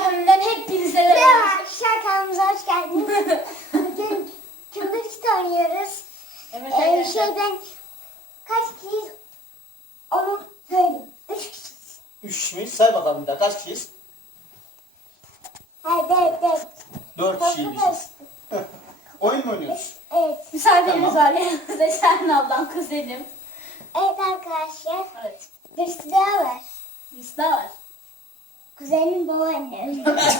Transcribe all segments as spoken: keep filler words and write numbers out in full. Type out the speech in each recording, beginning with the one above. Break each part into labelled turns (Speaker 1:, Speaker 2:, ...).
Speaker 1: Alemden hepinize merhaba.
Speaker 2: Merhaba, şarkımıza hoş geldiniz. Bugün cumhuriyet oynuyoruz.
Speaker 1: Evet,
Speaker 2: Ee,
Speaker 1: arkadaşlar.
Speaker 2: şeyden kaç kişiyiz onu söyleyeyim. Üç kişiyiz.
Speaker 3: Üç kişiyiz. Say bakalım bir daha. Kaç kişiyiz?
Speaker 2: Hayır, evet, evet.
Speaker 3: Dört kişiymişiz. Oyun mu oynuyoruz?
Speaker 2: Evet.
Speaker 1: Misafirimiz
Speaker 3: Tamam.
Speaker 1: var yanımızda. Şahin ablam, kuzenim.
Speaker 2: Evet arkadaşlar.
Speaker 1: Evet.
Speaker 2: Birisi daha var.
Speaker 1: Birisi daha var.
Speaker 2: Kuzenim babaannem.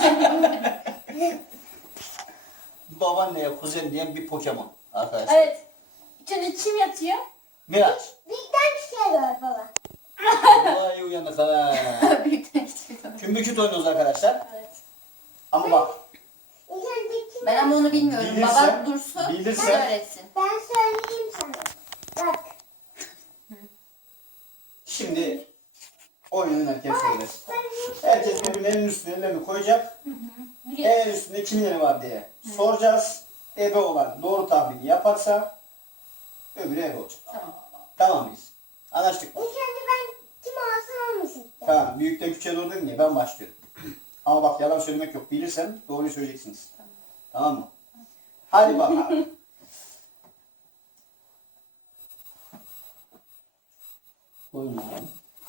Speaker 3: Babaanneye kuzen diyen bir Pokemon arkadaşlar.
Speaker 1: Evet. İçinde kim yatıyor?
Speaker 3: Miraç.
Speaker 2: Bir tane şey var baba.
Speaker 3: Vallahi uyanık ha.
Speaker 1: Büyükten küçükten.
Speaker 3: Kümbüküt oynuyoruz arkadaşlar.
Speaker 1: Evet.
Speaker 3: Ama bak.
Speaker 2: İlk önce kim?
Speaker 4: Ben ama onu bilmiyorum.
Speaker 3: Bilirsen-
Speaker 4: Babam dursun,
Speaker 3: bilirsen-
Speaker 4: bize öğretsin.
Speaker 2: Ben söyleyeyim sana. Bak.
Speaker 3: Şimdi oyun oynarken söyleriz.
Speaker 2: Söyleyeyim.
Speaker 3: Herkes birbirinin elinin üstüne ellerini koyacak.
Speaker 1: Bir-
Speaker 3: En üstünde kimin eli var diye soracağız. Ebe olan doğru tahmini yaparsa öbürü ebe olacak.
Speaker 4: Tamam.
Speaker 3: Tamam mıyız? Anlaştık mı?
Speaker 2: İlk önce ben kim olsun olmasın.
Speaker 3: Tamam. Büyükten küçüğe doğru dedim ya ben başlıyorum. Ama bak yalan söylemek yok. Bilirsem doğruyu söyleyeceksiniz. Tamam mı? Hadi bakalım. Koyun abi.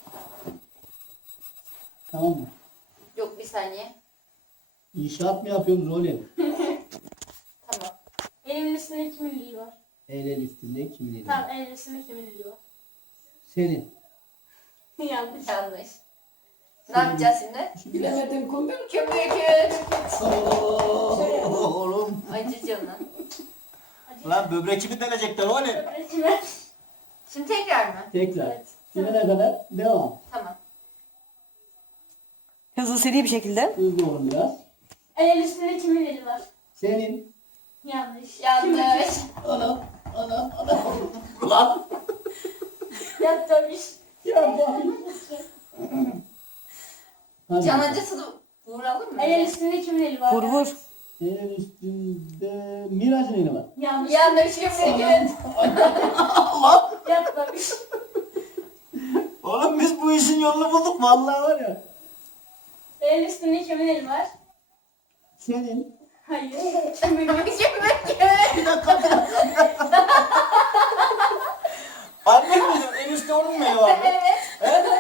Speaker 3: Tamam mı?
Speaker 4: Yok bir saniye.
Speaker 3: İnşaat mı yapıyorsunuz oğlum?
Speaker 4: Tamam.
Speaker 1: Elimin üstünde kimin liliği var?
Speaker 3: El üstünde kimin eli?
Speaker 1: Tamam, elimin üstünde kimin liliği var?
Speaker 3: Senin.
Speaker 1: Yanlış.
Speaker 4: Yanlış. Ne yapacağız şimdi?
Speaker 3: Bilemedim konu.
Speaker 4: Kümbüküt.
Speaker 3: Oğlum.
Speaker 4: Acı canım.
Speaker 3: Lan böbrek kimi denecekler oğlum?
Speaker 1: Kime?
Speaker 4: Şimdi tekrar mı?
Speaker 3: Tekrar.
Speaker 1: Evet.
Speaker 3: Kimine kadar? Devam.
Speaker 4: Tamam.
Speaker 5: Hızlı seri bir şekilde.
Speaker 3: Hızlı olun biraz.
Speaker 1: Elimin üstünde kimin eli var?
Speaker 3: Senin.
Speaker 1: Yanlış.
Speaker 4: Yanlış.
Speaker 3: Anam. Anam. Anam. Lan.
Speaker 1: Yaptırmış.
Speaker 3: Ya bakayım. Hadi.
Speaker 4: Can acısı da vuralım mı?
Speaker 1: Elimin üstünde kimin eli var?
Speaker 5: Vur vur.
Speaker 3: Senin üstünde Miraç'ın eli var.
Speaker 1: Yanlış.
Speaker 4: Yanlış kümbüküt.
Speaker 1: Yaptırmış.
Speaker 3: Oğlum biz bu işin yolunu bulduk vallahi var ya.
Speaker 1: Elimin üstünde kimin eli var?
Speaker 3: Senin.
Speaker 1: Hayır.
Speaker 4: Kümbüküt.
Speaker 3: Bir dakika bir dakika. Annem dedim en üstte onun mu eli vardı?
Speaker 4: Evet.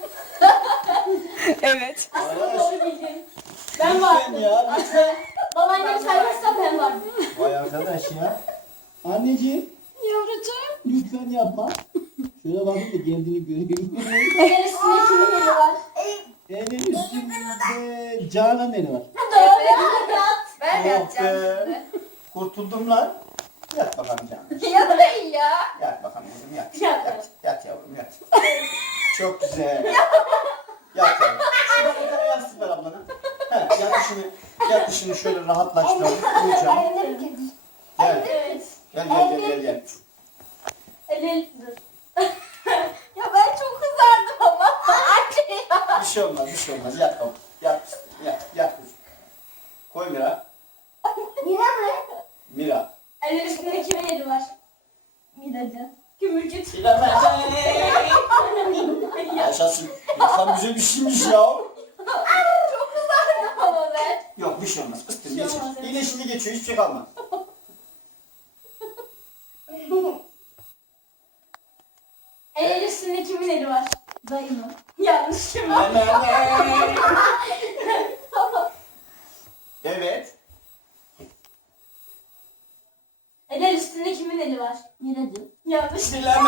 Speaker 5: Evet.
Speaker 1: Aslında doğru bildin. Ben
Speaker 3: Lütfen
Speaker 1: vardım.
Speaker 3: ya lütfen.
Speaker 1: Babaannem saymazsa ben vardım.
Speaker 3: Vay arkadaş ya. Anneciğim
Speaker 5: Yavrucuğum.
Speaker 3: lütfen yapma. Şöyle bakın da kendini göreyim.
Speaker 1: Elimin üstünde kimin eli var?
Speaker 3: Benim üstümde Canan eli var.
Speaker 1: Doğru.
Speaker 4: Ben
Speaker 3: Oh
Speaker 4: yapacağım
Speaker 3: be.
Speaker 4: şimdi.
Speaker 3: Kurtuldum lan. Yat bakalım Canan.
Speaker 4: Ya değil ya.
Speaker 3: Yat bakalım kızım yat.
Speaker 1: Yat.
Speaker 3: Yat, yat yavrum yat. Çok güzel. Yat yavrum. Şurada bir tane yastık ver ablana. He, yatışını, yatışını şöyle rahatlaştıralım. Uyuyacağım. Gel.
Speaker 1: Evet.
Speaker 3: Gel gel gel gel. gel.
Speaker 1: Elin dur.
Speaker 4: Ya ben çok kızardım ama. Anne ya.
Speaker 3: Bir şey olmaz bir şey olmaz. Yat oğlum. Yat. Yat. Yat kızım. Koy Mira.
Speaker 2: Mira mı?
Speaker 3: Mira.
Speaker 1: Elin üstünde kimin eli var? Midacı. Kümürcüt.
Speaker 3: Yaşasın. Tam güzel bir şeymiş ya.
Speaker 4: Çok kızardım ama ben.
Speaker 3: Yok bir şey olmaz. Fıstığım
Speaker 1: Bir şey
Speaker 3: geçer.
Speaker 1: olmaz, evet.
Speaker 3: Yine şimdi geçiyor. Hiçbir şey kalmadı.
Speaker 1: Elin üstünde kimin eli var? Dayımın. Yanlış kim?
Speaker 3: Evet.
Speaker 1: Elin üstünde kimin eli var? Midacı. Yanlış.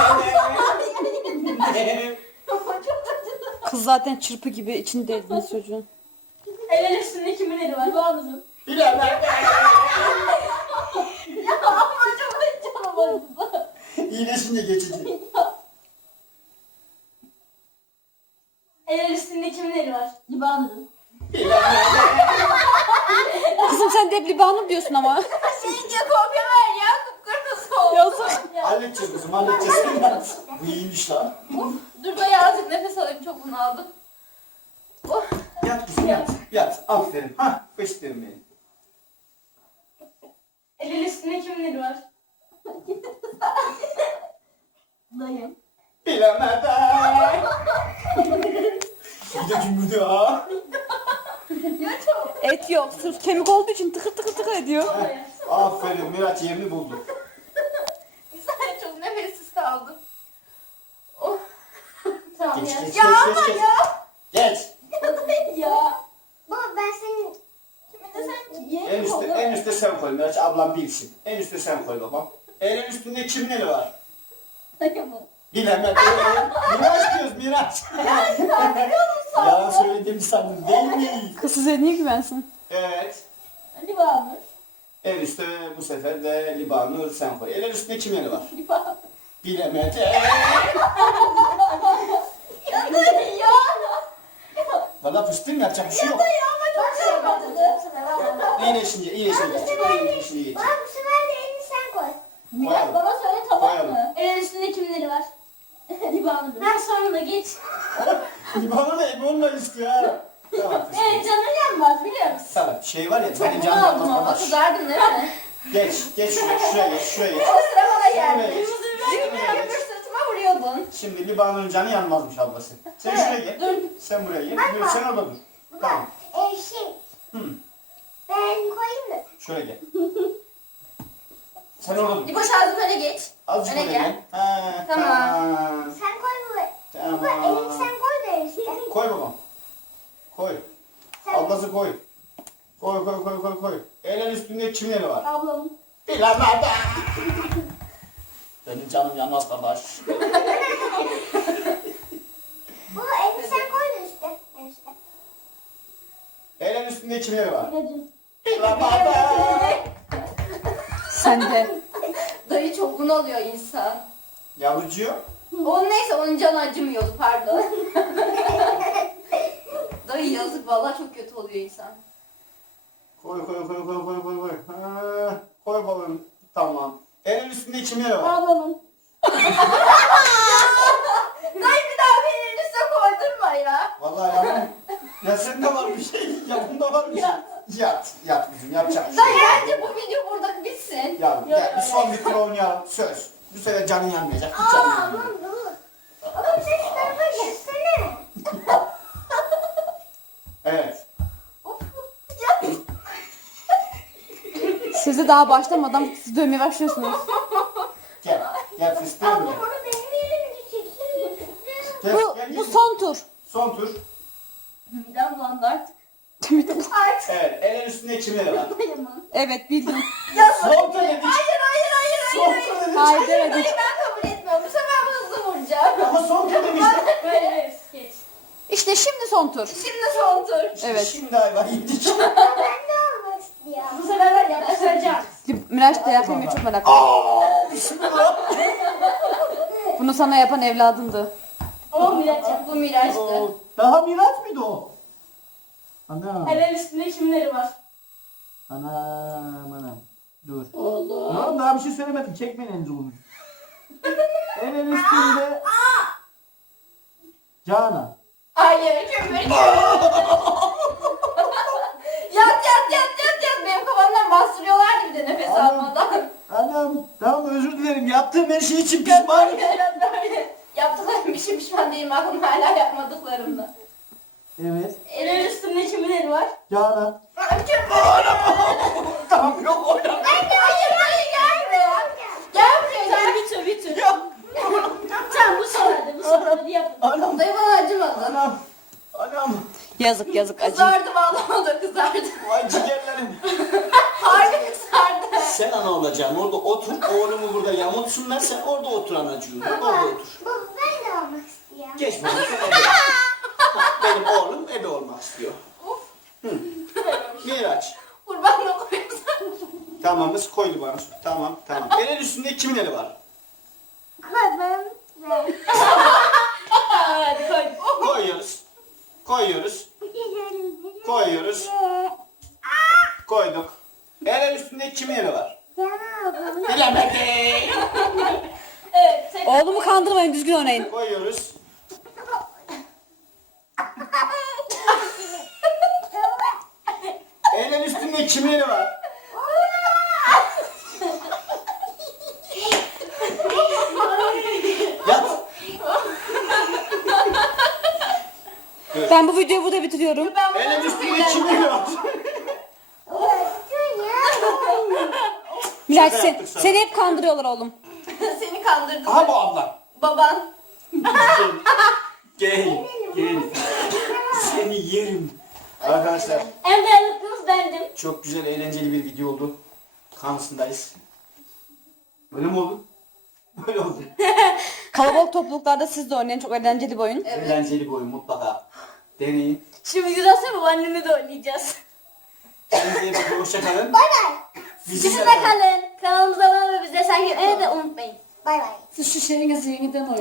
Speaker 5: Kız zaten çırpı gibi içinde ezdiniz çocuğun.
Speaker 1: Elin üstünde kimin eli var? Doğan'ın.
Speaker 4: Ya ama çok canım acıdı.
Speaker 3: İyileşince geçici.
Speaker 1: Elin üstünde kimin eli var? Liban'ın.
Speaker 5: Kızım sen Debli Banu diyorsun ama.
Speaker 4: Şeyince kopya ver ya. Kıpkırmızı oldu.
Speaker 5: Yazık.
Speaker 3: Halledeceğiz kızım halledeceğiz. Bu iyiymiş lan.
Speaker 4: Dur da yazık nefes alayım çok bunaldım. Oh.
Speaker 3: Yat kızım yat. Yat. Aferin. Ha. Fıştığım benim.
Speaker 1: Elin üstünde kimin eli var? Dayım.
Speaker 3: Bilemeden. Bir de cümbürdü ha.
Speaker 4: Ya çok
Speaker 5: Et yok. Sırf kemik olduğu için tıkır tıkır tıkır ediyor.
Speaker 3: Aferin Miraç yerini buldu.
Speaker 4: Bir saniye çok nefessiz kaldım. Oh.
Speaker 1: Tamam
Speaker 3: Geç
Speaker 1: ya.
Speaker 3: geç
Speaker 4: Ya
Speaker 3: geç
Speaker 4: ama
Speaker 3: geç. geç.
Speaker 4: ya.
Speaker 3: Geç.
Speaker 4: Ya.
Speaker 2: Baba ben senin
Speaker 4: Kimin de sen ki?
Speaker 3: En üstte, en üstte sen koy Miraç ablam bilsin. En üstte sen koy babam. Elin üstünde kimin eli var?
Speaker 4: Dayımın.
Speaker 3: Bilemedi. Miraç diyoruz Miraç. Yalan söylediğimi sandım değil mi?
Speaker 5: Kız size niye güvensin?
Speaker 3: Evet.
Speaker 4: Ali Bağmur.
Speaker 3: En üstte bu sefer de Libanur sen koy. Elin üstünde kimin eli var?
Speaker 4: Ali Bağmur.
Speaker 3: Bilemedi.
Speaker 4: Ya dayı ya.
Speaker 3: Valla fıstığım yapacak bir şey yok.
Speaker 4: Dayı ama çok şey yapmadı.
Speaker 3: İyileşince, iyileşince. İyileşince iyi.
Speaker 2: baba bu sefer de elini sen koy.
Speaker 4: Miraç bana söyle tamam
Speaker 3: Koyalım.
Speaker 4: mı?
Speaker 1: Elin üstünde kiminleri var?
Speaker 4: Ali Bağmur.
Speaker 1: Ben sonunda geç.
Speaker 3: Libanur da evi olmak istiyor ha. Tamam fıstığım.
Speaker 1: Evet canın yanmaz biliyor musun?
Speaker 3: Tamam şey var ya benim
Speaker 4: Bunu
Speaker 3: canım
Speaker 4: aldım ama
Speaker 3: yanmaz.
Speaker 4: kızardın değil mi?
Speaker 3: Geç, geç şuraya, şuraya geç, şuraya geç.
Speaker 4: O sıra bana
Speaker 3: Şuraya
Speaker 4: geldi.
Speaker 3: geç.
Speaker 4: Çünkü
Speaker 3: Şuraya
Speaker 4: öbür
Speaker 3: geç.
Speaker 4: sırtıma vuruyordun.
Speaker 3: Şimdi Libanur'un canı yanmazmış ablası. Sen şuraya gel. Sen buraya gel. Dur, sen orada dur. Tamam.
Speaker 2: Ee, şey
Speaker 3: Hı.
Speaker 2: ben koyayım mı?
Speaker 3: Şuraya gel. Sen orada dur.
Speaker 4: İboş ağzım öne geç.
Speaker 3: Azıcık
Speaker 4: Öne
Speaker 3: oraya
Speaker 4: gel.
Speaker 3: gel. Ha,
Speaker 4: Tamam.
Speaker 3: tamam.
Speaker 2: Sen koy baba.
Speaker 3: Tamam.
Speaker 2: Baba elini sen koy da işte.
Speaker 3: Koy babam. Koy.
Speaker 2: Sen
Speaker 3: Ablası koy. Koy koy koy koy koy. Elin üstünde kimin eli var?
Speaker 1: Ablamın.
Speaker 3: Bilemedi. Benim canım yanmaz kardeş.
Speaker 2: baba elini sen koy da işte. En üstte.
Speaker 3: Elin üstünde kimin eli var?
Speaker 1: Ilacım.
Speaker 3: Bilemedi.
Speaker 5: Sen de.
Speaker 4: Dayı çok bunalıyor insan.
Speaker 3: Yavrucuğum.
Speaker 4: Onun neyse onun canı acımıyordu pardon. Dayı yazık vallahi çok kötü oluyor insan.
Speaker 3: Koy koy koy koy koy koy koy. Ha, koy babam. Tamam. Elin üstünde kimin eli var?
Speaker 1: Ablamın.
Speaker 4: Dayı bir daha beni üstüne koydurma ya.
Speaker 3: Vallahi ya. Ya sende var bir şey. Ya bunda var bir şey. Yat. Yat kızım. Yapacak bir şey.
Speaker 4: Dayı
Speaker 3: yok.
Speaker 4: bence bu video burada bitsin.
Speaker 3: Ya gel bir son bir tur oynayalım. Söz. Bu sefer canın yanmayacak. Hiç canın
Speaker 2: Aa
Speaker 3: yanmayacak.
Speaker 2: baba dur. Baba bir sen şu tarafa geçsene.
Speaker 3: Evet.
Speaker 4: Of. Ya.
Speaker 5: Siz de daha başlamadan siz dövmeye başlıyorsunuz.
Speaker 3: Gel. Gel fıstığım
Speaker 2: Abla
Speaker 3: gel.
Speaker 2: bunu benim elimde çeksin.
Speaker 3: Gel,
Speaker 5: Bu,
Speaker 3: gel,
Speaker 5: bu
Speaker 3: gel.
Speaker 5: son tur.
Speaker 3: Son tur.
Speaker 4: Midem bulandı artık.
Speaker 3: Evet. Elin üstünde kimin eli var?
Speaker 4: Dayımın.
Speaker 5: Evet bildim.
Speaker 3: Son tur dedik.
Speaker 4: Hayır hayır hayır
Speaker 3: Son
Speaker 4: hayır.
Speaker 3: tur dedik.
Speaker 5: Hayır demedik.
Speaker 4: Dayı ben kabul etmiyorum. Bu sefer bunu hızlı vuracağım.
Speaker 3: Ama son tur dedik.
Speaker 1: Böyle evet geç.
Speaker 5: İşte şimdi son tur.
Speaker 4: Şimdi son tur.
Speaker 5: Evet.
Speaker 3: Şimdi hayvan yedik.
Speaker 2: Ben de almak istiyorum.
Speaker 1: Bu sefer ben yapıştıracağım.
Speaker 5: Miraç dayak yemeyi çok merak ediyor.
Speaker 3: Aa, bismillah.
Speaker 5: Bunu sana yapan evladındı.
Speaker 1: Ama Miraç yap.
Speaker 4: Bu Miraç'tı.
Speaker 3: Oo, Daha Miraç mıydı o? Ana.
Speaker 1: Elin üstünde kiminleri var?
Speaker 3: Anam anam. Dur.
Speaker 4: Oğlum.
Speaker 3: Tamam daha bir şey söylemedim. Çekmeyin elinizi bunu. Elin üstünde. Canan.
Speaker 4: Hayır kömür. Yat yat yat yat yat. Benim kafamdan bastırıyorlardı bir de nefes
Speaker 3: Anam.
Speaker 4: almadan.
Speaker 3: Anam. Tamam özür dilerim. Yaptığım her şey için pişman.
Speaker 4: Böyle yaptıklarım bir şey pişman değilim. Aklım hala yapmadıklarımda.
Speaker 3: Evet.
Speaker 1: Elin üstünde kiminleri var?
Speaker 3: Canan.
Speaker 4: Kömür.
Speaker 3: Tamam yok oynama.
Speaker 4: Hayır hayır gel buraya. Gel buraya gel.
Speaker 1: Tamam bir tur bir tur.
Speaker 3: Ya.
Speaker 1: Tamam bu son hadi bu son hadi yapın.
Speaker 3: Anam.
Speaker 4: Dayı bana acımadı.
Speaker 3: Anam. Anam.
Speaker 5: Yazık yazık acı.
Speaker 4: Kızardı vallahi o da kızardı.
Speaker 3: Vay ciğerlerim.
Speaker 4: Harbi kızardı.
Speaker 3: Sen ana olacaksın. Orada otur. Oğlumu burada yamutsunlar. Sen orada otur anacığım. Orada otur.
Speaker 2: Baba ben de almak istiyorum.
Speaker 3: Geç bana. Sen ebe. Benim oğlum ebe olmak istiyor.
Speaker 4: Of.
Speaker 3: Hı. Miraç.
Speaker 4: Kurbanla koyuyorsan.
Speaker 3: Tamamız koydu bana. Tamam tamam. Elin üstünde kimin eli var?
Speaker 2: Babam ve
Speaker 1: Hadi koy.
Speaker 3: Koyuyoruz. Koyuyoruz. Koyuyoruz. Koyduk. Elin üstünde kimin eli var?
Speaker 2: Canan ablamın
Speaker 3: Bilemedim.
Speaker 1: Evet tek.
Speaker 5: Oğlumu kandırmayın düzgün oynayın.
Speaker 3: Koyuyoruz. Elin üstünde kimin eli var? Yat. Dur.
Speaker 5: Ben bu videoyu burada bitiriyorum.
Speaker 3: En üstünde kim veriyor?
Speaker 5: Miraç
Speaker 3: Şaka
Speaker 5: sen,
Speaker 3: yaptık sana.
Speaker 5: seni hep kandırıyorlar oğlum.
Speaker 4: Seni kandırdım.
Speaker 3: Aha bu abla.
Speaker 4: Baban.
Speaker 3: Gel. Gel. Seni yerim. Arkadaşlar
Speaker 1: En dayanıklınız bendim.
Speaker 3: çok güzel eğlenceli bir video oldu. Kanısındayız. Böyle mi oldu? Böyle oldu.
Speaker 5: Kalabalık topluluklarda siz de oynayın. Çok eğlenceli bir oyun.
Speaker 3: Eğlenceli bir oyun mutlaka. Deneyin.
Speaker 1: Şimdi videodan sonra babaannemi de oynayacağız.
Speaker 3: Kendinize iyi bakın. Hoşçakalın.
Speaker 2: Bay bay.
Speaker 3: Bizi
Speaker 1: Bizimle kalın. Kanalımıza abone ve bize takip etmeyi de unutmayın.
Speaker 2: Bay bay.
Speaker 5: Siz şu şeyin yeniden oynayın.